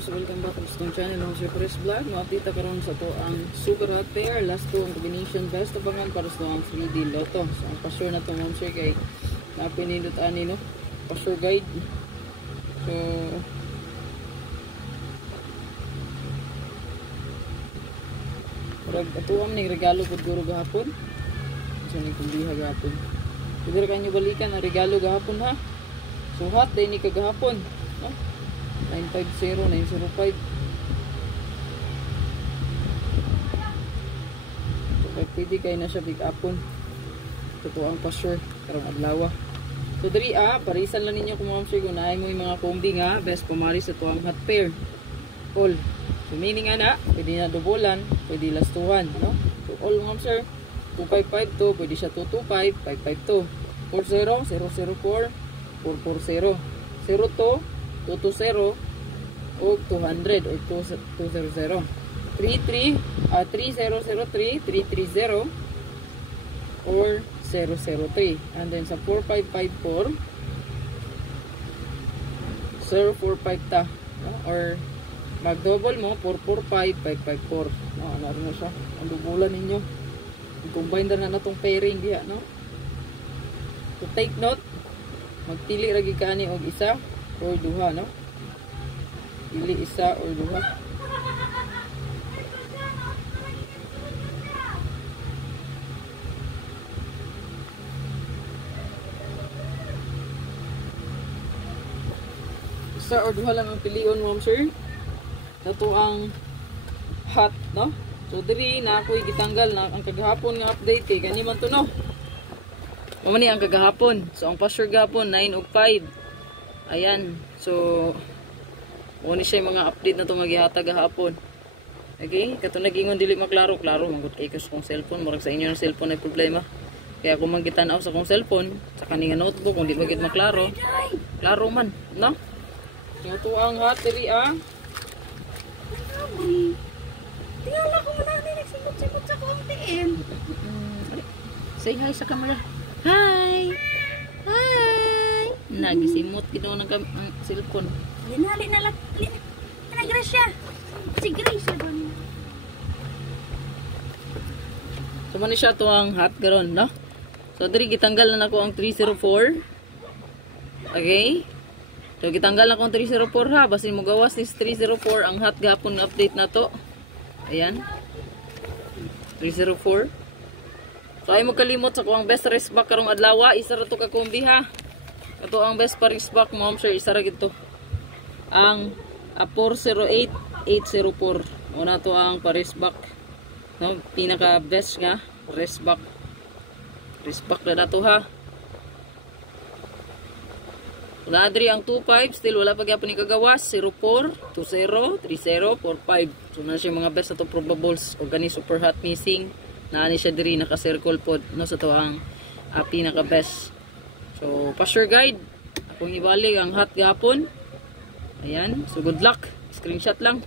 boss, welcome back sa itong channel ng Sir Chris Vlog. Makapita karon sa to ang super hot pair. Last to ang combination best of bangan para sa ang 3D Lotto. So ang pasure na to ma'am sir kay napinindot ani no. Pasure guide. So rag atuam ning regalo pud guro gahapon. So ni kumbiha gahapon. Siguro kanyo balikan ang regalo gahapon ha. So hot day ni kagahapon. No? 950-905. So pwede kayo na siya big upon. Totoo ang pasure karong adlaw. So diri parisan lang ninyo kung sure kung naay mo yung mga kombi nga best pumari sa tuwang hot pair. All. So meaning na pwede na dobolan, pwede lastuhan, no? So all mga sir 2552, pwede siya 225, 552, 40, 004, 440, 02, 220 o 200 or 200, 3003, 330, or 003. And then sa 4554 045 ta, no? Or mag-double mo 445554. No, ano na siya ang dubulan ninyo, combine na natong pairing diha, no? So take note, magpili ra gid kaani og isa or duha, no? Pili isa or duha. Isa or duha lang ang pilion ma'am sir. Nato ang hot, no? So diri na ako'y gitanggal na ang kagahapon nga update kay kani man to, no? Mamani ang kagahapon. So ang pasure gahapon 9 ug 5. Ayan. So muna siya yung mga update na itong maghihatag gahapon. Okay? Kato nagingon dili maklaro. Klaro, manggut kay kas kong cellphone. Marag sa inyo ng cellphone ay problema. Kaya kung magitanaw sa kong cellphone, sa kaninga notebook, kung di magit maklaro, klaro man. No? So ito ang hot diri Tingala ko muna na nagsimot-simot sa kontiin. Say hi sa camera. Hi! Hi! Nagisimot ginawa ng cellphone. Linali na lang. Grasya. Si Grace doon. So man siya to ang hot garon, no? So diri gitanggal na nako ang 304. Okay? So gitanggal na ko ang 304 ha, basin mo gawas ni 304 ang hot gapon na update na to. Ayan. 304. So ay mo kalimot sa kuang best rest back karong adlaw, isa ra to ka kombi ha. Ato ang best pa rest back ma'am sir, isa ra gid to. Ang 408804. Una to ang pa-rest back. No, pinaka best nga rest back. Rest back na to ha. Nadri ang 25 still wala pa gyapon ni kagawas 04 20 30 45. So na siya mga best ato probables o gani super hot missing. Naani siya diri naka-circle pod no sa to ang pinaka best. So pasure guide akong ibalik ang hot gapon. Ayan, so good luck. Screenshot lang.